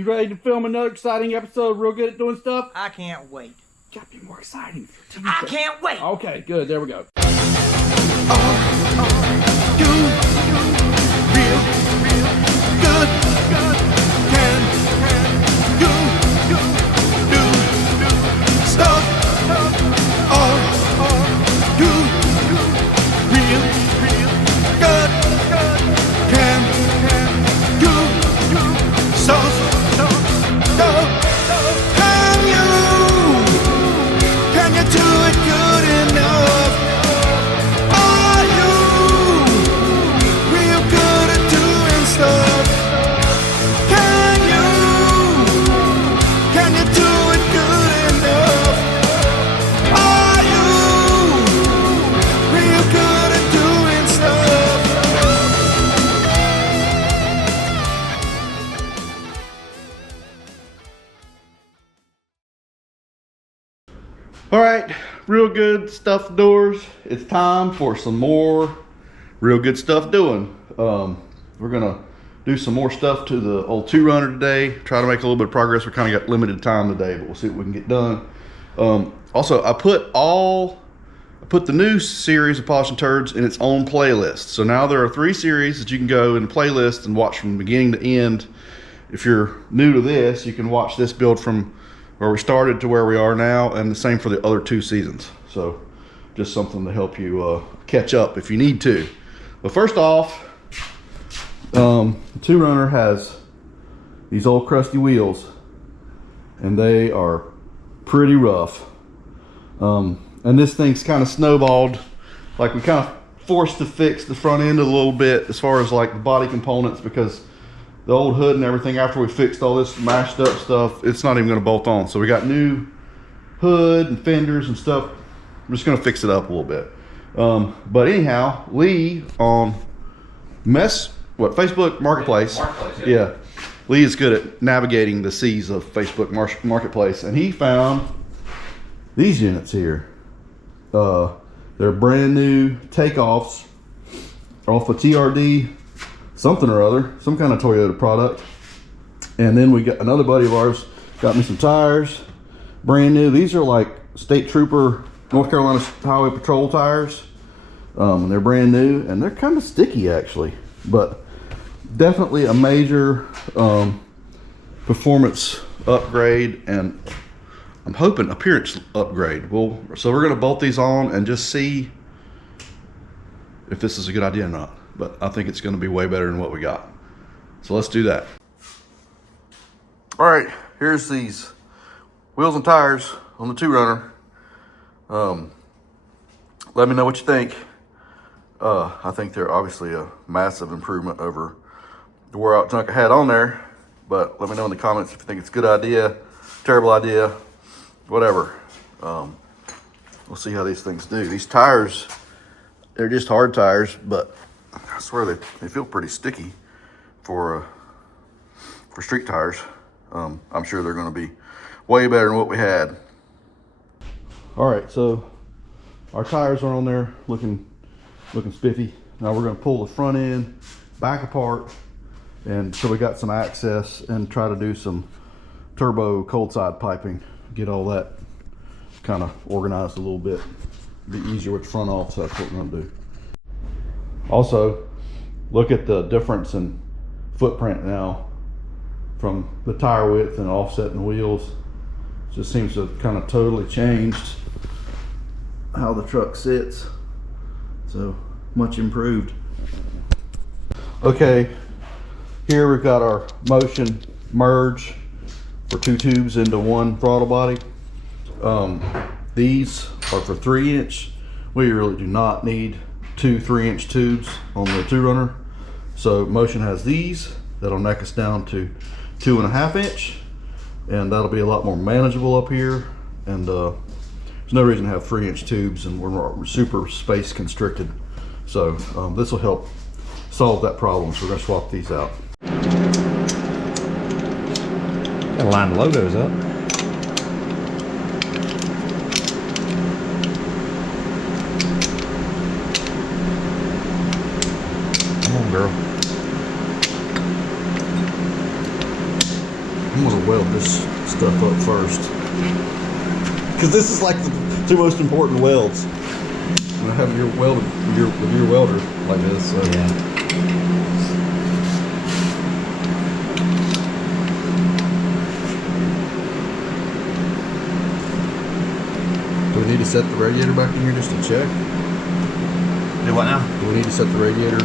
You ready to film another exciting episode? Real good at doing stuff? I can't wait. Gotta be more exciting. I can't wait. Okay, good. There we go. All right, real good stuff doors. It's time for some more real good stuff doing. We're gonna do some more stuff to the old 2-runner today. Try to make a little bit of progress. We kind of got limited time today, but we'll see what we can get done. Also, I put the new series of Polishing Turds in its own playlist. So now there are 3 series that you can go in the playlist and watch from beginning to end. If you're new to this, you can watch this build from where we started to where we are now, and the same for the other 2 seasons. So just something to help you catch up if you need to. But first off, the 2-runner has these old crusty wheels, and they are pretty rough. And this thing's kind of snowballed. Like, we kind of forced to fix the front end a little bit as far as like the body components, because the old hood and everything, after we fixed all this mashed up stuff, it's not even going to bolt on. So we got new hood and fenders and stuff. I'm just going to fix it up a little bit. But anyhow, Lee on Facebook Marketplace. Yeah, Lee is good at navigating the seas of Facebook Marketplace, and he found these units here. They're brand new takeoffs off a TRD something or other, some kind of Toyota product. And then we got another buddy of ours got me some tires, brand new. These are like State Trooper North Carolina Highway Patrol tires. They're brand new, and they're kind of sticky actually, but definitely a major performance upgrade, and I'm hoping appearance upgrade. So we're gonna bolt these on and just see if this is a good idea or not. But I think it's going to be way better than what we got. So let's do that. All right, here's these wheels and tires on the 2-runner. Let me know what you think. I think they're obviously a massive improvement over the wore out junk I had on there. But let me know in the comments if you think it's a good idea, terrible idea, whatever. We'll see how these things do. These tires, they're just hard tires, but I swear they feel pretty sticky for street tires. I'm sure they're going to be way better than what we had. All right, so our tires are on there looking spiffy. Now we're going to pull the front end back apart, and so we got some access, and try to do some turbo cold side piping, get all that kind of organized a little bit. Be easier with the front off, so that's what we're going to do. Also, look at the difference in footprint now from the tire width and offsetting the wheels. It just seems to have kind of totally changed how the truck sits. So much improved. Okay, here we've got our motion merge for 2 tubes into 1 throttle body. These are for 3-inch. We really do not need 2 3-inch tubes on the 2-runner. So Motion has these that'll neck us down to 2.5-inch, and that'll be a lot more manageable up here. And there's no reason to have 3-inch tubes, and we're super space constricted. So this will help solve that problem. So we're gonna swap these out. Gotta line the logos up. Come on, girl. I'm gonna weld this stuff up first. Because this is like the two most important welds. I'm gonna have your welder with your welder like this. So. Yeah. Do we need to set the radiator back in here just to check? Do what now? Do we need to set the radiator?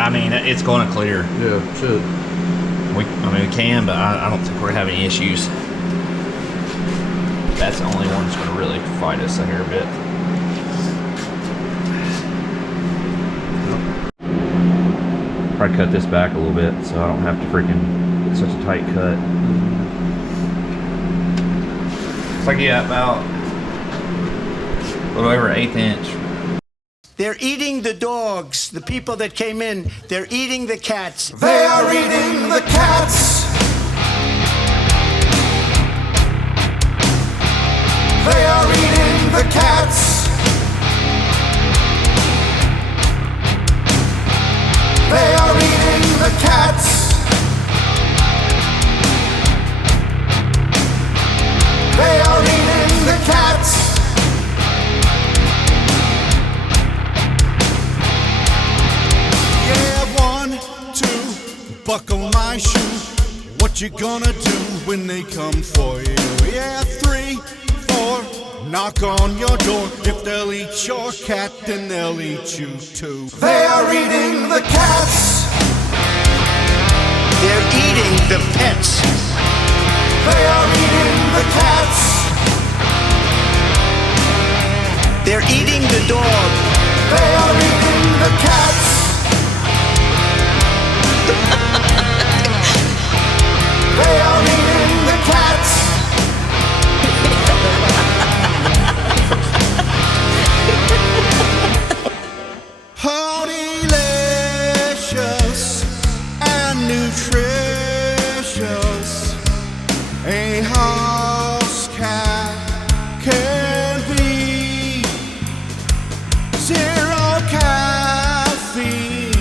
I mean, it's going to clear. Yeah, should. We can, but I don't think we're having any issues. That's the only one that's going to really fight us here a bit. Probably cut this back a little bit so I don't have to freaking get such a tight cut. It's like, yeah, about a little over 1/8 inch. They're eating the dogs. The people that came in, they're eating the cats. They are eating the cats. They are eating the cats. They are eating the cats. They are eating the cats. Buckle my shoe. What you gonna do when they come for you? Yeah, 3, 4, knock on your door. If they'll eat your cat, then they'll eat you too. They are eating the cats. They're eating the pets. They are eating the cats. They're eating the dog. They are eating the cats. They are eating the cats. How delicious and nutritious a house cat can be. 0 caffeine,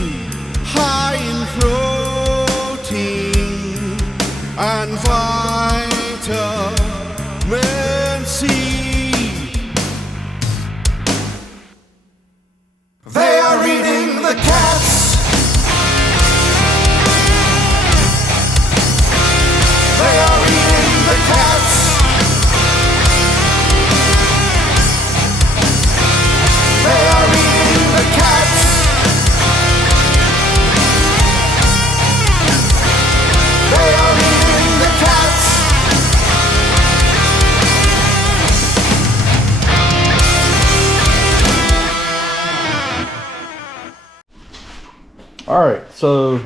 high in protein and vitamin C. They are eating the cats. They are eating the cats. They are eating the cats. They are eating the cats. All right, so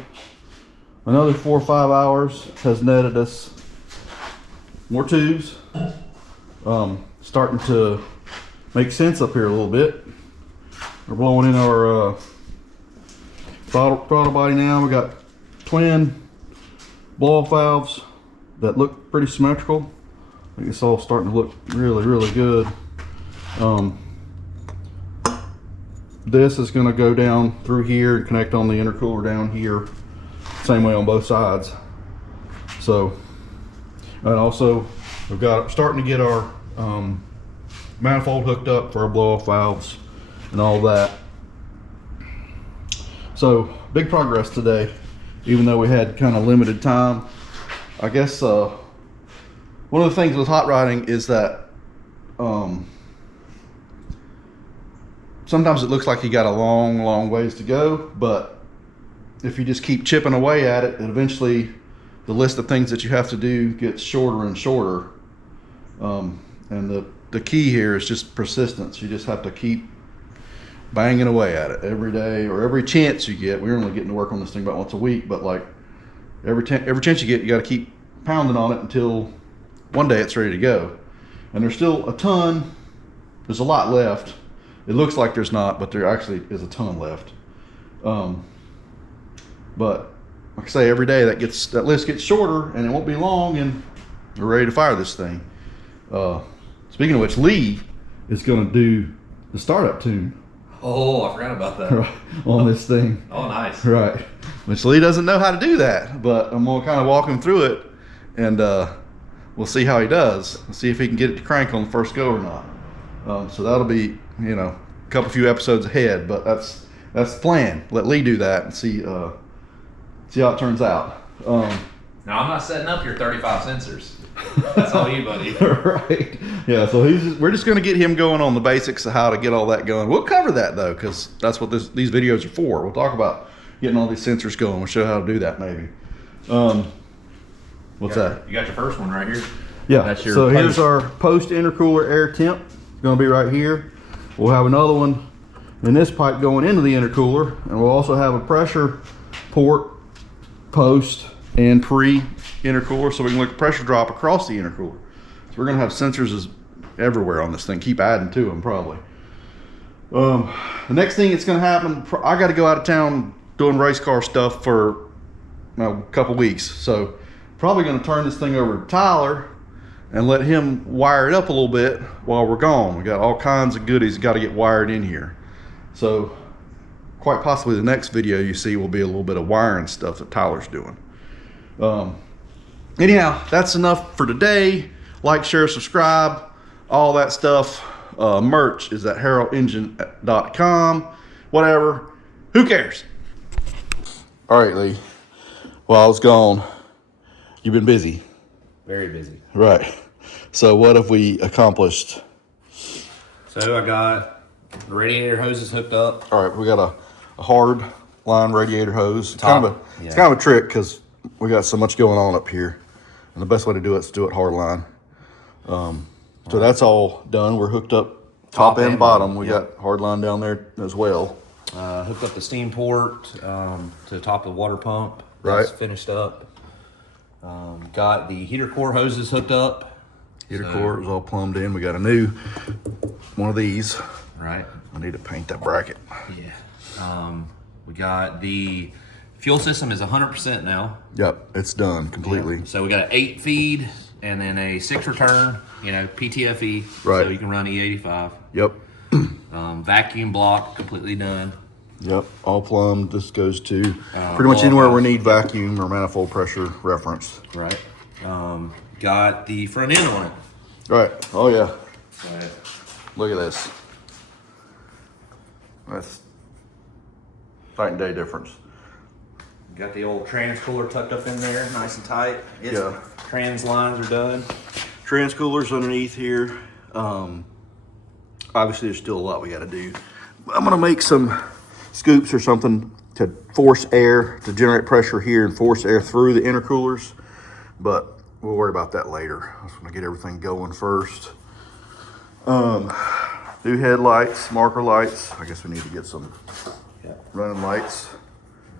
another 4 or 5 hours has netted us more tubes. Starting to make sense up here a little bit. We're blowing in our throttle body now. We got twin blow-off valves that look pretty symmetrical. I think it's all starting to look really, really good. This is going to go down through here and connect on the intercooler down here. Same way on both sides. So, and also we've got starting to get our manifold hooked up for our blow-off valves and all that. So big progress today, even though we had kind of limited time. I guess one of the things with hot rodding is that sometimes it looks like you got a long ways to go, but if you just keep chipping away at it, eventually the list of things that you have to do gets shorter and shorter. And the key here is just persistence. You just have to keep banging away at it every day or every chance you get. We're only getting to work on this thing about once a week, but like every chance you get, you got to keep pounding on it until one day it's ready to go. And there's still a ton. There's a lot left. It looks like there's not, but there actually is a ton left. But like I say, every day that list gets shorter, and it won't be long, and we're ready to fire this thing. Speaking of which, Lee is going to do the startup tune. Oh, I forgot about that. Right, on this thing. Oh, nice. Right. Which Lee doesn't know how to do that, but I'm going to kind of walk him through it. and we'll see how he does. We'll see if he can get it to crank on the first go or not. So that'll be, you know, a few episodes ahead, but that's the plan. Let Lee do that and see how it turns out. No, I'm not setting up your 35 sensors. That's all you, buddy. Right. Yeah, so we're just going to get him going on the basics of how to get all that going. We'll cover that, though, because that's what these videos are for. We'll talk about getting all these sensors going. We'll show how to do that, maybe. What's that? You got your first one right here. Yeah, That's your so post. here's our post intercooler air temp. It's going to be right here. We'll have another one in this pipe going into the intercooler, and we'll also have a pressure port post and pre-intercooler, so we can look at pressure drop across the intercooler. So we're going to have sensors everywhere on this thing. Keep adding to them, probably. The next thing that's going to happen, I got to go out of town doing race car stuff for a couple weeks, so probably going to turn this thing over to Tyler and let him wire it up a little bit while we're gone. We got all kinds of goodies got to get wired in here. So quite possibly the next video you see will be a little bit of wiring stuff that Tyler's doing. Anyhow, that's enough for today. Like, share, subscribe, all that stuff. Merch is at HarrowEngine.com. Whatever. Who cares? All right, Lee. While I was gone, you've been busy. Very busy. Right. So what have we accomplished? So I got the radiator hoses hooked up. All right, we got a hard line radiator hose. It's Top. kind of a trick because we got so much going on up here, and the best way to do it is to do it hard line. So that's all done. We're hooked up top and bottom. We got hard line down there as well. Hooked up the steam port to the top of the water pump. Right. That's finished up. Got the heater core hoses hooked up. Heater core is all plumbed in. We got a new one of these. Right. I need to paint that bracket. Yeah. We got the fuel system is 100% now. Yep, it's done completely. Yeah. So we got an 8 feed and then a 6 return, PTFE. Right. So you can run E85. Yep. Vacuum block completely done. Yep, all plumbed. This goes to pretty much anywhere we need vacuum or manifold pressure referenced. Right. Got the front end on it. Right. Oh yeah. Right. Look at this. That's night and day difference. Got the old trans cooler tucked up in there, nice and tight. Yeah. Trans lines are done. Trans coolers underneath here. Obviously, there's still a lot we got to do. I'm gonna make some scoops or something to force air to generate pressure here and force air through the intercoolers, but we'll worry about that later. I just want to get everything going first. New headlights, marker lights. I guess we need to get some running lights.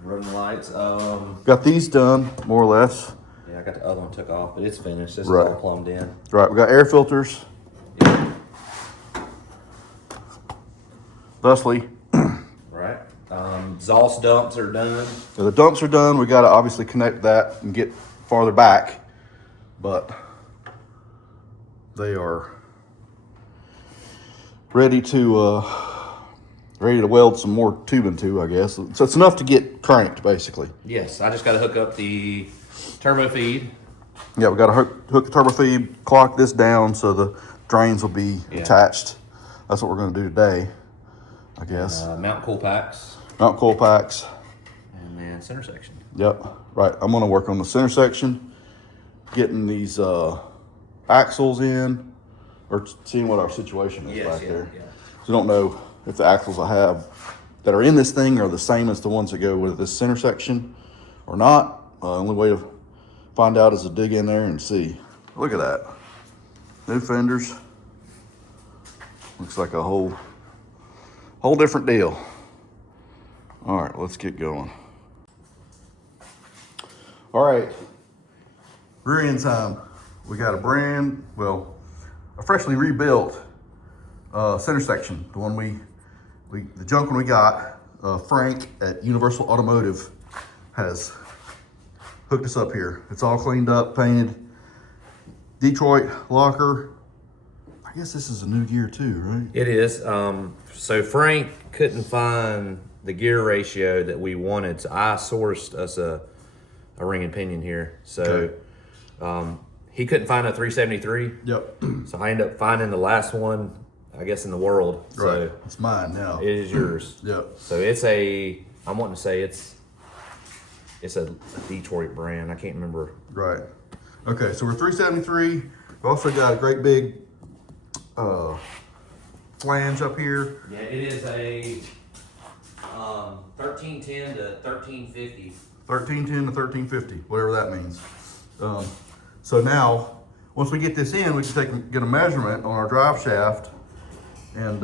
Running lights. Got these done more or less. Yeah, I got the other one took off, but it's finished. This Right. is all plumbed in. Right, we got air filters. Thusly, Right. Exhaust dumps are done. so the dumps are done. We got to obviously connect that and get farther back, but they are ready to weld some more tubing to, I guess. So it's enough to get cranked, basically. Yes, I just got to hook up the turbo feed. Yeah, we got to hook the turbo feed, clock this down so the drains will be attached. That's what we're going to do today, I guess. Mount cool packs. Mount coil packs. And then center section. Yep, right. I'm going to work on the center section, getting these axles in, or seeing what our situation is back there. Yeah. So I don't know if the axles I have that are in this thing are the same as the ones that go with this center section or not. Only way to find out is to dig in there and see. Look at that. New fenders. Looks like a whole different deal. All right, let's get going. All right, rear end time. We got a freshly rebuilt center section. The one the junk one we got, Frank at Universal Automotive has hooked us up here. It's all cleaned up, painted. Detroit locker. I guess this is a new gear too, right? It is. So Frank couldn't find the gear ratio that we wanted, so I sourced us a ring and pinion here. So He couldn't find a 373. Yep. So I ended up finding the last one, I guess, in the world. So Right. It's mine now. it is yours. Yep. So I'm wanting to say it's a Detroit brand. I can't remember. Right. Okay, so we're 373. We also got a great big flange up here. Yeah, it is a 1310 to 1350. 1310 to 1350, whatever that means. So now, once we get this in, we can get a measurement on our drive shaft and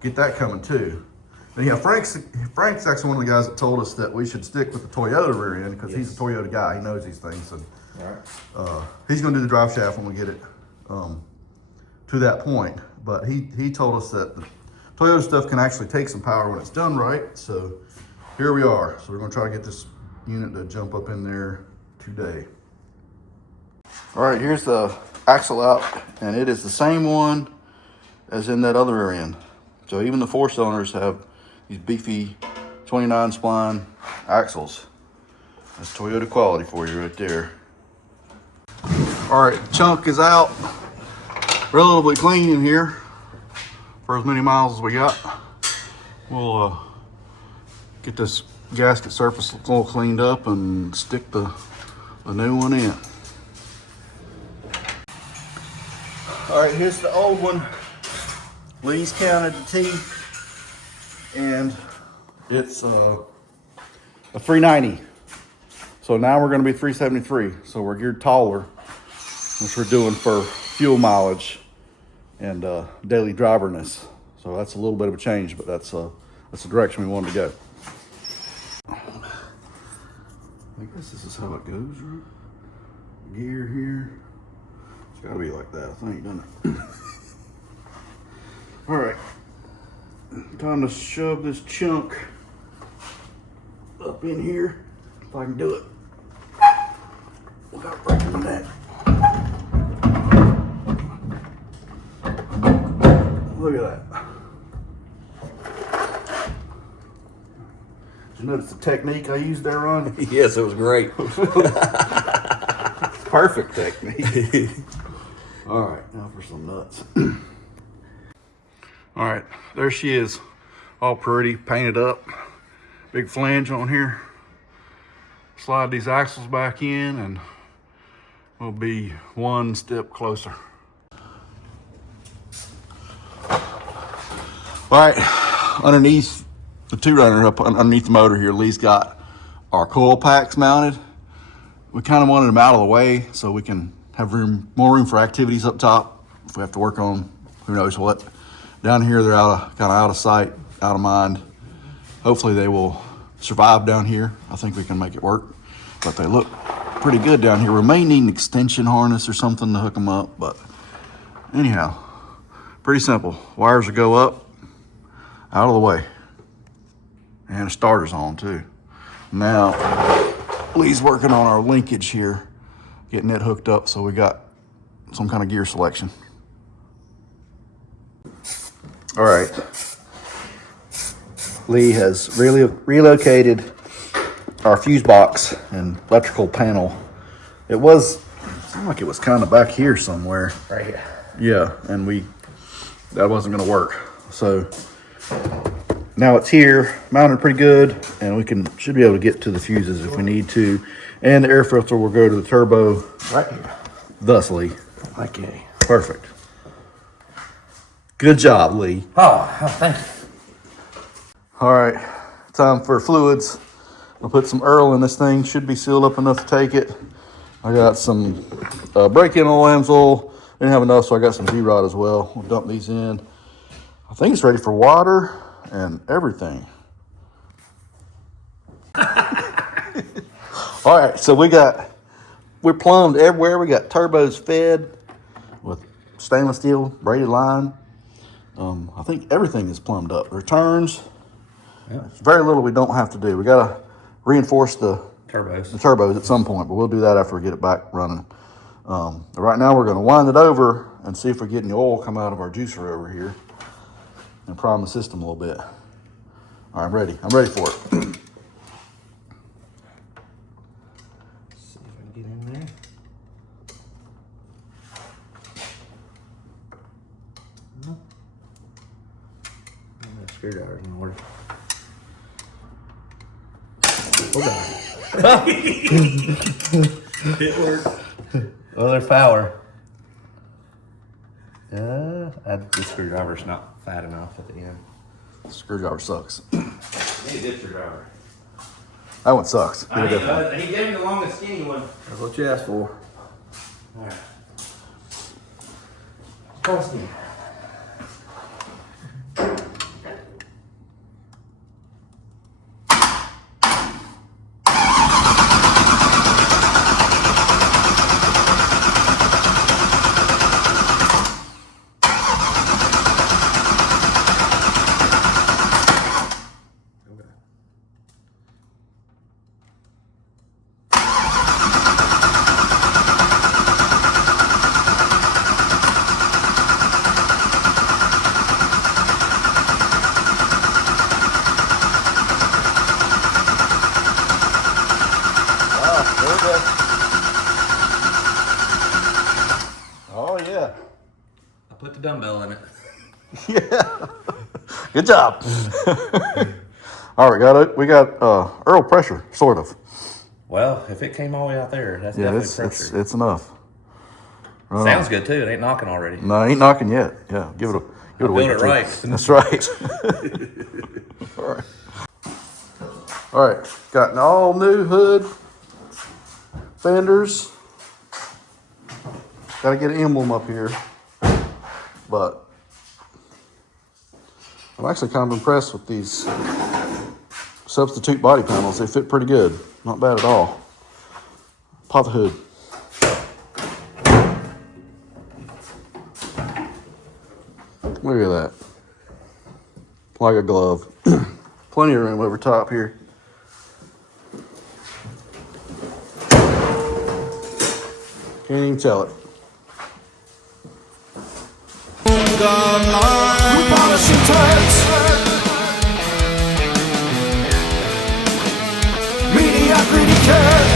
get that coming too. Then yeah, Frank's actually one of the guys that told us that we should stick with the Toyota rear end because he's a Toyota guy. He knows these things. And he's going to do the drive shaft when we get it to that point. But he told us that the Toyota stuff can actually take some power when it's done right. So here we are. So we're going to try to get this unit to jump up in there today. All right, here's the axle out, and it is the same one as in that other rear end. So even the 4-cylinders have these beefy 29 spline axles. That's Toyota quality for you right there. All right, chunk is out. Relatively clean in here for as many miles as we got. We'll get this gasket surface all cleaned up and stick the new one in. All right, here's the old one. Lee's counted the teeth, and it's a 390. So now we're going to be 373. So we're geared taller, which we're doing for fuel mileage and daily driverness. So that's a little bit of a change, but that's the direction we wanted to go. I guess this is how it goes, right? Gear here. It's got to be like that, I think, doesn't it? All right, time to shove this chunk up in here, if I can do it without breaking the neck. Look at that. Did you notice the technique I used there, Ron? Yes, it was great. Perfect technique. All right, now for some nuts. All right, there she is, all pretty, painted up. Big flange on here. Slide these axles back in and we'll be one step closer. All right, underneath the 2-runner, up underneath the motor here, Lee's got our coil packs mounted. We kind of wanted them out of the way so we can have more room for activities up top. If we have to work on, who knows what. Down here, they're kind of out of sight, out of mind. Hopefully they will survive down here. I think we can make it work, but they look pretty good down here. We may need an extension harness or something to hook them up, but anyhow, pretty simple. Wires will go up, out of the way. And a starter's on too. Now, Lee's working on our linkage here, getting it hooked up so we got some kind of gear selection. All right. Lee has really relocated our fuse box and electrical panel. It seemed like it was kind of back here somewhere. Right here. Yeah, and that wasn't gonna work. So now it's here, mounted pretty good, and we should be able to get to the fuses if we need to. And the air filter will go to the turbo Right here. thusly. Okay. Perfect. Good job, Lee. Oh, thank you. All right, time for fluids. I'll put some Earl in this thing. Should be sealed up enough to take it. I got some break-in oil, Amsoil. Didn't have enough, so I got some G-Rod as well. We'll dump these in. I think it's ready for water and everything. All right, so we're plumbed everywhere. We got turbos fed with stainless steel braided line. I think everything is plumbed up. Returns, There's very little we don't have to do. We gotta reinforce the turbos at some point, but we'll do that after we get it back running. Right now we're gonna wind it over and see if we're getting the oil come out of our juicer over here and prime the system a little bit. All right, I'm ready for it. See if I can get in there. Screwdriver's in order. It worked. Well, there's power. The screwdriver's not fat enough at the end. Screwdriver sucks. I need a dip screwdriver. That one sucks. I need to get him the longest skinny one. That's what you asked for. Alright. Trust me. Oh yeah. I put the dumbbell in it. Yeah. Good job. All right, we got Earl pressure, sort of. Well, if it came all the way out there, that's Yeah, definitely pressure. it's enough. Sounds good too. It ain't knocking already. No, ain't knocking yet. Yeah, give it a Build week it or two. right. That's right. All right. Got an all new hood, fenders. Got to get an emblem up here, but I'm actually kind of impressed with these substitute body panels. They fit pretty good. Not bad at all. Pop the hood. Look at that. Like a glove. Plenty of room over top here. Can't even tell it. Polishing touch. Mediocrity cut.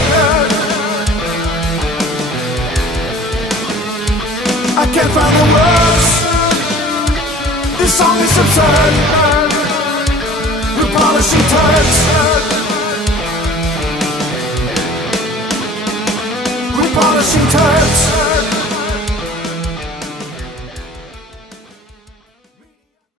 I can't find the words. This song is absurd. With polishing touch.